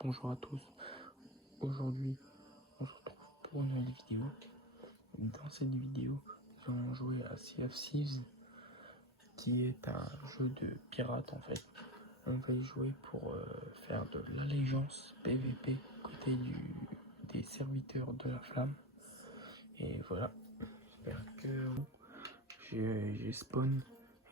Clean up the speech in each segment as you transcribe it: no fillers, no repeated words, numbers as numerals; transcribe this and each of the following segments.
Bonjour à tous, aujourd'hui on se retrouve pour une nouvelle vidéo. Dans cette vidéo, nous allons jouer à Sea of Thieves, qui est un jeu de pirates en fait. On va y jouer pour faire de l'allégeance PVP côté des serviteurs de la flamme. Et voilà, j'espère que j'ai spawn.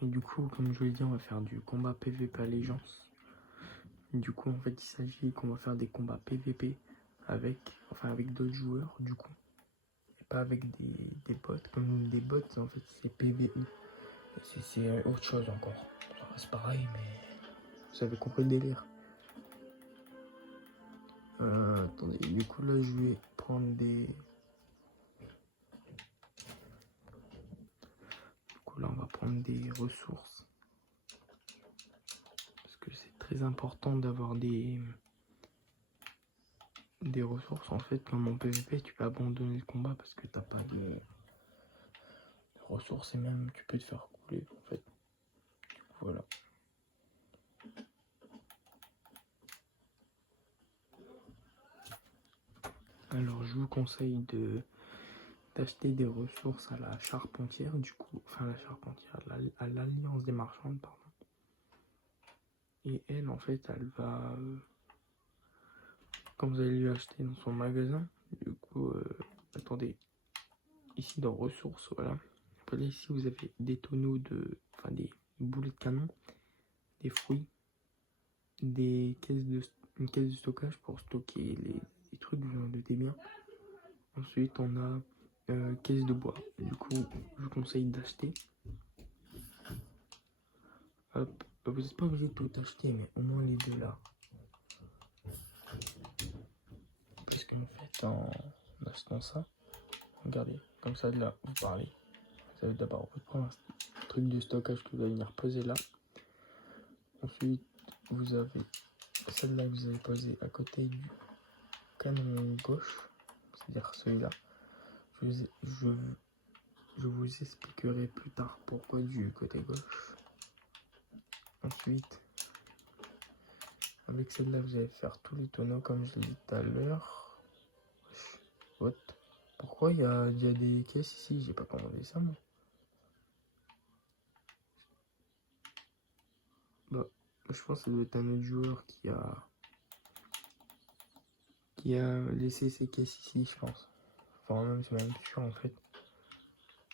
Et du coup, comme je vous l'ai dit, on va faire du combat PVP allégeance. Du coup, en fait, il s'agit qu'on va faire des combats PVP avec d'autres joueurs, du coup. Et pas avec des bots. Comme des bots, en fait, c'est PVE. C'est autre chose encore. Ça reste pareil, mais vous avez compris le délire. Attendez, du coup, là, je vais prendre des... Du coup, là, on va prendre des ressources. Parce que c'est très important d'avoir des ressources. En fait, comme en PVP, tu peux abandonner le combat parce que t'as pas de ressources et même tu peux te faire couler, en fait. Du coup, voilà. Alors, je vous conseille d'acheter des ressources à la charpentière, du coup, enfin la charpentière, à l'Alliance des marchandes, pardon. Et elle, en fait, elle va, quand vous allez lui acheter dans son magasin, du coup, attendez, ici dans ressources, voilà. Après, là, ici, vous avez des tonneaux enfin des boulets de canon, des fruits, une caisse de stockage pour stocker les trucs de biens. Ensuite, on a caisse de bois. Du coup, je vous conseille d'acheter. Hop, vous n'êtes pas obligé de tout acheter, mais au moins les deux là. Parce qu'en fait, en achetant ça, regardez, comme ça là, vous parlez. Vous allez d'abord reprendre un truc de stockage que vous allez venir poser là. Ensuite, vous avez celle-là que vous allez poser à côté du canon gauche, c'est-à-dire celui-là. Je vous expliquerai plus tard pourquoi du côté gauche. Ensuite, avec celle-là, vous allez faire tous les tonneaux comme je l'ai dit tout à l'heure. What? Pourquoi il y a des caisses ici? J'ai pas commandé ça, moi. Bah, je pense que ça doit être un autre joueur qui a laissé ses caisses ici, je pense. Enfin, même, c'est même sûr, en fait.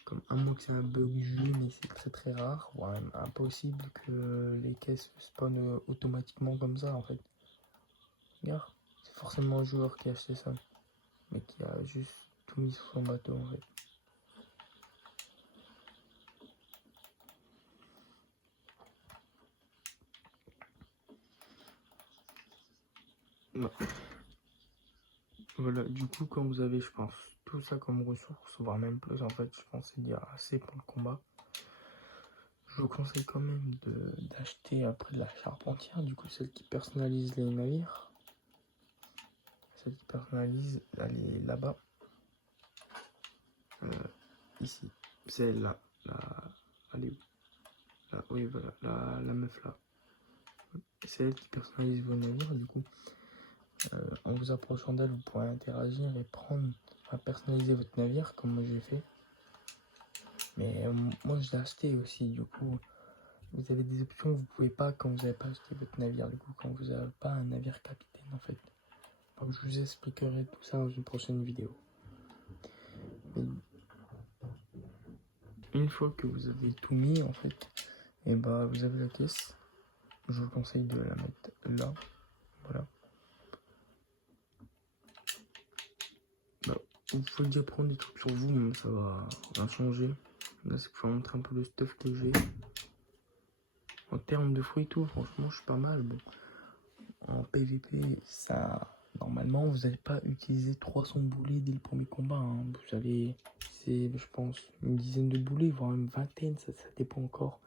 Comme à moins que c'est un bug du jeu, mais c'est très très rare, voire même impossible que les caisses spawnent automatiquement comme ça, en fait. Regarde, c'est forcément un joueur qui a acheté ça, mais qui a juste tout mis sur son bateau, en fait. Ouais. Voilà, du coup, quand vous avez, je pense, tout ça comme ressources, voire même plus, en fait, je pense qu'il y a assez pour le combat. Je vous conseille quand même d'acheter après de la charpentière, du coup, celle qui personnalise les navires. Celle qui personnalise, elle est là-bas. Ici, c'est là, elle est où là, oui, voilà, la meuf là. C'est elle qui personnalise vos navires, du coup. En vous approchant d'elle, vous pourrez interagir et personnaliser votre navire, comme moi j'ai fait. Mais moi je l'ai acheté aussi, du coup. Vous avez des options que vous pouvez pas quand vous n'avez pas acheté votre navire, du coup, quand vous n'avez pas un navire capitaine en fait. Donc je vous expliquerai tout ça dans une prochaine vidéo. Mais une fois que vous avez tout mis en fait, et bah vous avez la caisse. Je vous conseille de la mettre là, voilà. Bah, vous pouvez déjà prendre des trucs sur vous, mais ça va rien changer. Là c'est pour vous montrer un peu le stuff que j'ai. En termes de fruits et tout, franchement je suis pas mal. Bon. En PVP, ça, normalement, vous n'allez pas utiliser 300 boulets dès le premier combat. Hein. Vous allez, je pense, une dizaine de boulets, voire une vingtaine, ça dépend encore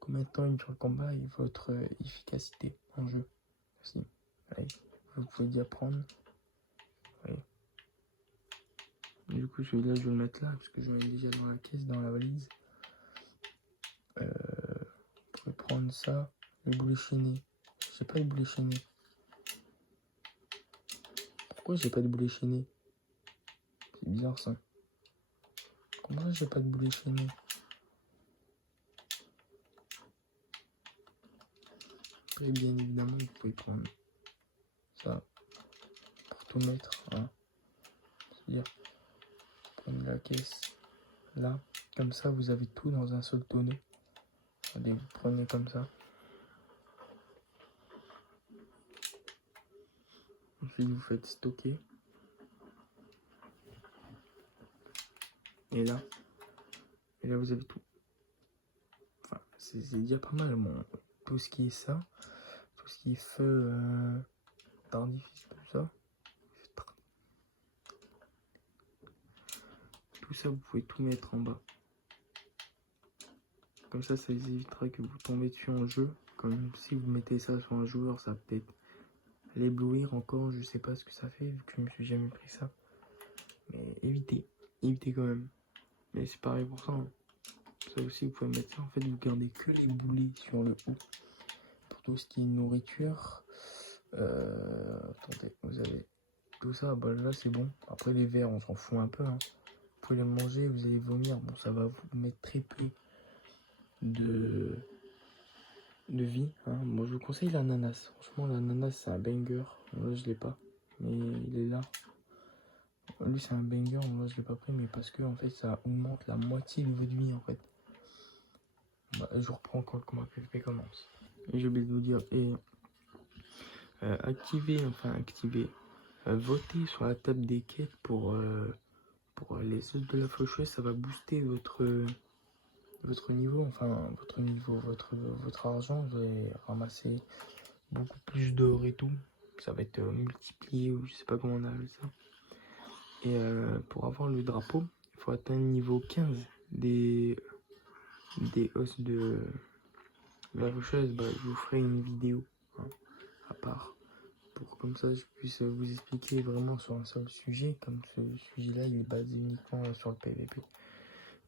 combien de temps il dure le combat et votre efficacité en jeu. Aussi. Allez, vous pouvez déjà prendre. Allez. Du coup, celui-là, je vais le mettre là, parce que je mets déjà dans la caisse, dans la valise. Vous pouvez prendre ça, le boulet chaîné. Je sais pas le boulet chaîné. Pourquoi j'ai pas de boulet chaîné? C'est bizarre ça. Comment ça j'ai pas de boulet chaîné? Après, bien évidemment, vous pouvez prendre ça pour tout mettre. Hein. C'est-à-dire, prenez la caisse là. Comme ça, vous avez tout dans un seul tonneau. Allez, vous prenez comme ça. Ensuite, vous faites stocker. Et là vous avez tout. Enfin, c'est déjà pas mal. Bon, tout ce qui est ça, tout ce qui est feu d'artifice, tout ça. Tout ça, vous pouvez tout mettre en bas. Comme ça les évitera que vous tombez dessus en jeu. Comme si vous mettez ça sur un joueur, ça peut-être l'éblouir encore. Je sais pas ce que ça fait, vu que je me suis jamais pris ça. Mais évitez quand même. Mais c'est pareil pour ça. Hein. Ça aussi, vous pouvez mettre ça. En fait, vous gardez que les boulets sur le haut. Pour tout ce qui est nourriture. Attendez, vous avez tout ça. Bah là, c'est bon. Après, les verres, on s'en fout un peu. Hein. Vous pouvez les manger, vous allez vomir. Bon, ça va vous mettre très peu de vie. Hein. Moi, je vous conseille l'ananas. Franchement, l'ananas, c'est un banger. Là, je l'ai pas. Mais il est là. Lui, c'est un banger. Moi, je l'ai pas pris. Mais parce que, en fait, ça augmente la moitié de votre vie, en fait. Bah, je reprends quand le combat PVP commence. Et j'ai oublié de vous dire. Et activez, votez sur la table des quêtes pour les œufs de la faucheuse. Ça va booster votre niveau, votre argent. Vous allez ramasser beaucoup plus d'or et tout. Ça va être multiplié, ou je sais pas comment on appelle ça. Et pour avoir le drapeau, il faut atteindre niveau 15 des os de la faucheuse. Bah, je vous ferai une vidéo hein, à part. Pour comme ça je puisse vous expliquer vraiment sur un seul sujet, comme ce sujet là il est basé uniquement sur le PVP.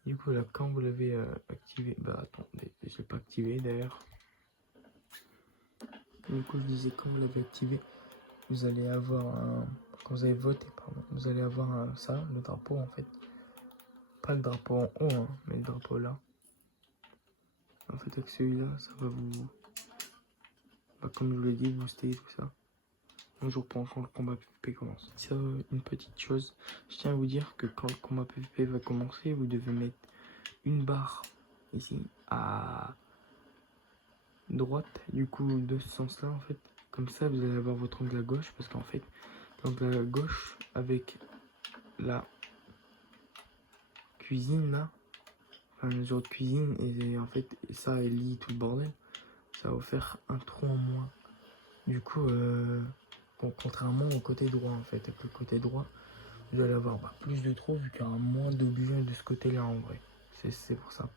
Du coup là quand vous l'avez activé, bah attendez, je l'ai pas activé d'ailleurs. Du coup je disais quand vous l'avez activé, vous allez avoir un, quand vous avez voté pardon, vous allez avoir un, ça, le drapeau en fait. Pas le drapeau en haut hein, mais le drapeau là. En fait avec celui-là ça va vous, bah, comme je vous l'ai dit, booster tout ça. Un jour pour quand le combat PVP commence. Ça, une petite chose, je tiens à vous dire que quand le combat PVP va commencer, vous devez mettre une barre ici à droite, du coup de ce sens là en fait. Comme ça vous allez avoir votre angle à gauche, parce qu'en fait l'angle à gauche avec la cuisine là, enfin le genre de cuisine, et en fait ça elle lie tout le bordel, ça va vous faire un trou en moins. Du coup contrairement au côté droit en fait, avec le côté droit vous allez avoir plus de trous vu qu'il y aura moins d'objets de ce côté là en vrai, c'est pour ça.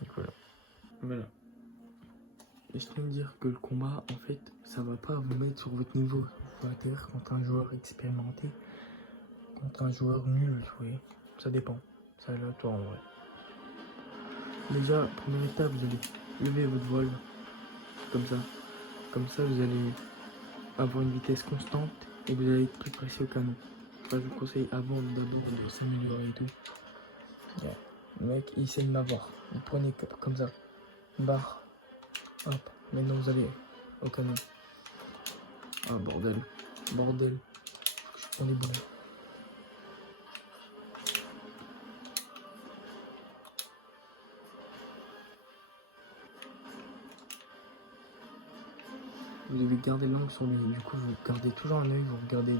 Donc voilà. Et je tiens à dire que le combat en fait ça va pas vous mettre sur votre niveau, vous atterrir contre un joueur expérimenté, contre un joueur nul, vous voyez, ça dépend, c'est aléatoire en vrai. Déjà première étape, vous allez lever votre vol comme ça vous allez avoir une vitesse constante et vous allez être plus précis au canon. Enfin, je vous conseille avant d'abord de s'améliorer et tout. Yeah. Le mec il essaie de m'avoir, vous prenez comme ça, barre, hop, maintenant vous allez au canon. Ah bordel, je prends les balles. Vous devez garder l'angle sur lui, du coup vous gardez toujours un œil, vous regardez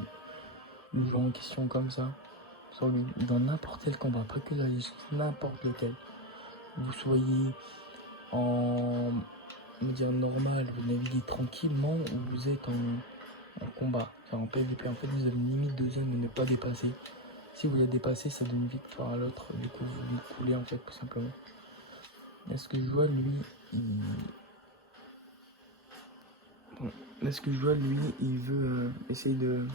les gens en question comme ça, sur lui, dans n'importe quel combat, pas que la liste, n'importe lequel. Vous soyez en normal, vous naviguez tranquillement, ou vous êtes en combat, enfin, en PVP, en fait vous avez une limite de zone de ne pas dépasser. Si vous la dépassez, ça donne une victoire à l'autre, du coup vous lui coulez en fait tout simplement. Là ce que je vois lui, il veut essayer de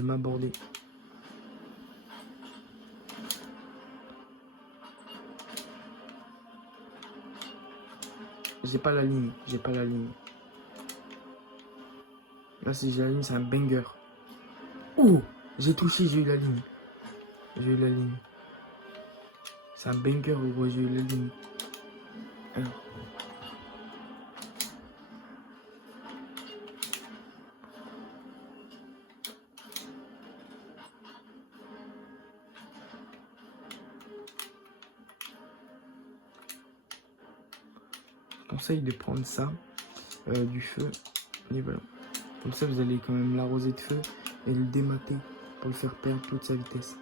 m'aborder. J'ai pas la ligne. Là, si j'ai la ligne, c'est un banger. Oh, j'ai touché, j'ai eu la ligne. J'ai eu la ligne. C'est un banger, gros, j'ai eu la ligne. Alors. Je conseille de prendre ça, du feu. Et voilà. Comme ça, vous allez quand même l'arroser de feu et le démater pour le faire perdre toute sa vitesse.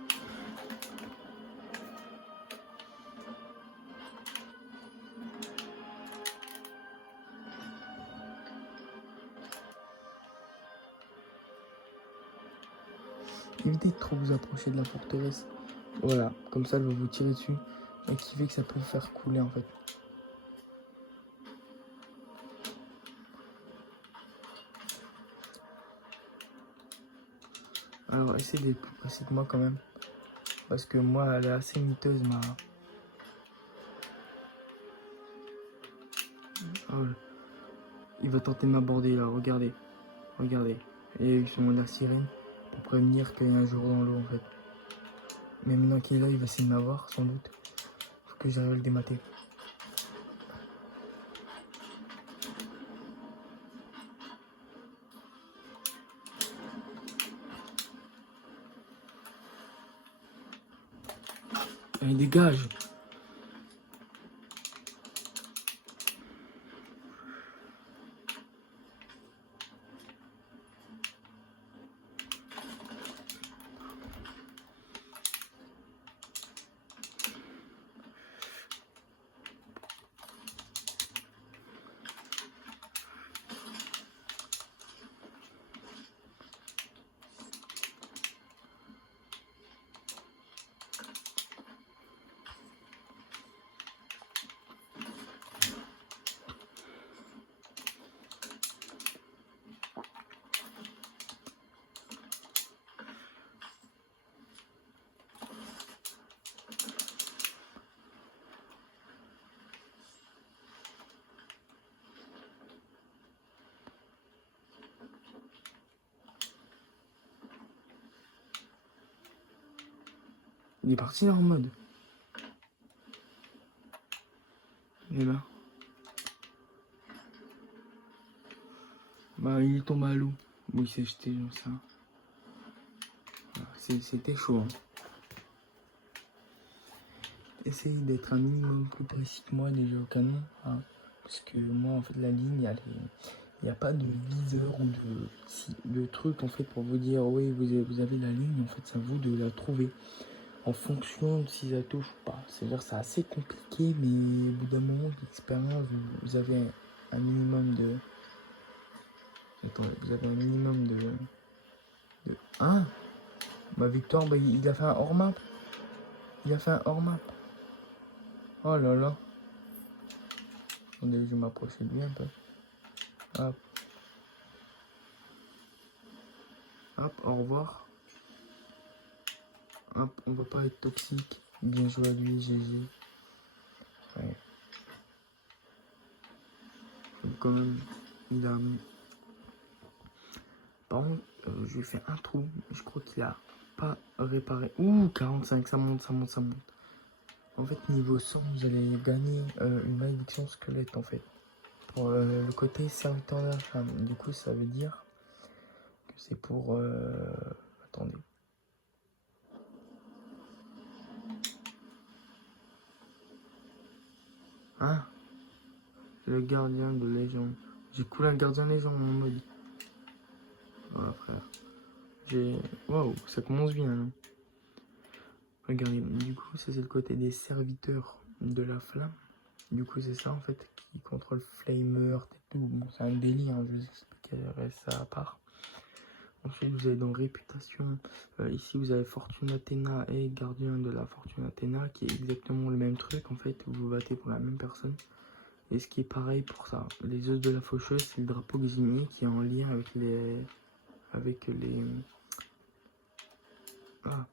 Évitez de trop vous approcher de la forteresse. Voilà, comme ça, elle va vous tirer dessus. Et qui fait que ça peut vous faire couler en fait. Alors, essayez d'être plus précis que moi quand même. Parce que moi, elle est assez miteuse, ma... Oh, il va tenter de m'aborder là, regardez. Regardez. Et il fait mon la sirène pour prévenir qu'il y a un jour dans l'eau en fait. Mais maintenant qu'il est là, il va essayer de m'avoir sans doute. Faut que j'arrive à le démater. Allez, dégage! Il est parti là en mode. Et là. Bah, il est tombé à l'eau. Bon, il s'est jeté, genre ça. C'était chaud. Hein. Essayez d'être un minimum plus précis que moi déjà au canon. Hein, parce que moi, en fait, la ligne, il n'y a pas de viseur ou de truc en fait pour vous dire oui, vous avez la ligne. En fait, c'est à vous de la trouver en fonction de si ça touche ou pas. C'est-à-dire c'est assez compliqué, mais au bout d'un moment d'expérience, vous avez un minimum de... Attendez, vous avez un minimum de... Hein? Bah Victor, bah, il a fait un hors-map. Il a fait un hors-map. Oh là là. Attendez, je vais m'approcher de lui un peu. Hop. Hop, au revoir. Hop, on va pas être toxique. Bien joué à lui, GG. Ouais. Quand même, il a... Par contre, je lui ai fait un trou. Je crois qu'il a pas réparé. Ouh, 45, ça monte, ça monte, ça monte. En fait, niveau 100, vous allez gagner une malédiction squelette, en fait. Pour le côté serviteur de la femme. Du coup, ça veut dire que c'est pour... Attendez. Hein? Le gardien de légende. J'ai coulé un gardien de légende, mon mode. Voilà, frère. Waouh, ça commence bien, hein. Regardez, du coup, ça c'est le côté des serviteurs de la flamme. Du coup, c'est ça en fait qui contrôle Flamer et tout. Bon, c'est un délire, hein, je vous expliquerai ça à part. Ensuite, vous avez donc réputation. Ici, vous avez Fortune Athéna et Gardien de la Fortune Athéna, qui est exactement le même truc. En fait, vous vous battez pour la même personne. Et ce qui est pareil pour ça. Les œufs de la faucheuse, c'est le drapeau Ximi qui est en lien avec les... Ah,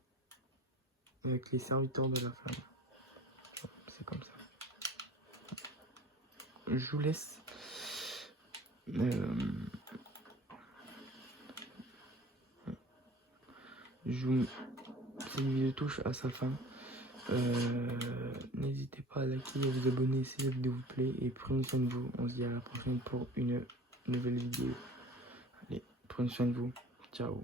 avec les serviteurs de la flamme. C'est comme ça. Je vous laisse Cette vidéo touche à sa fin. N'hésitez pas à liker et à vous abonner si cette vidéo vous plaît. Et prenez soin de vous. On se dit à la prochaine pour une nouvelle vidéo. Allez, prenez soin de vous. Ciao.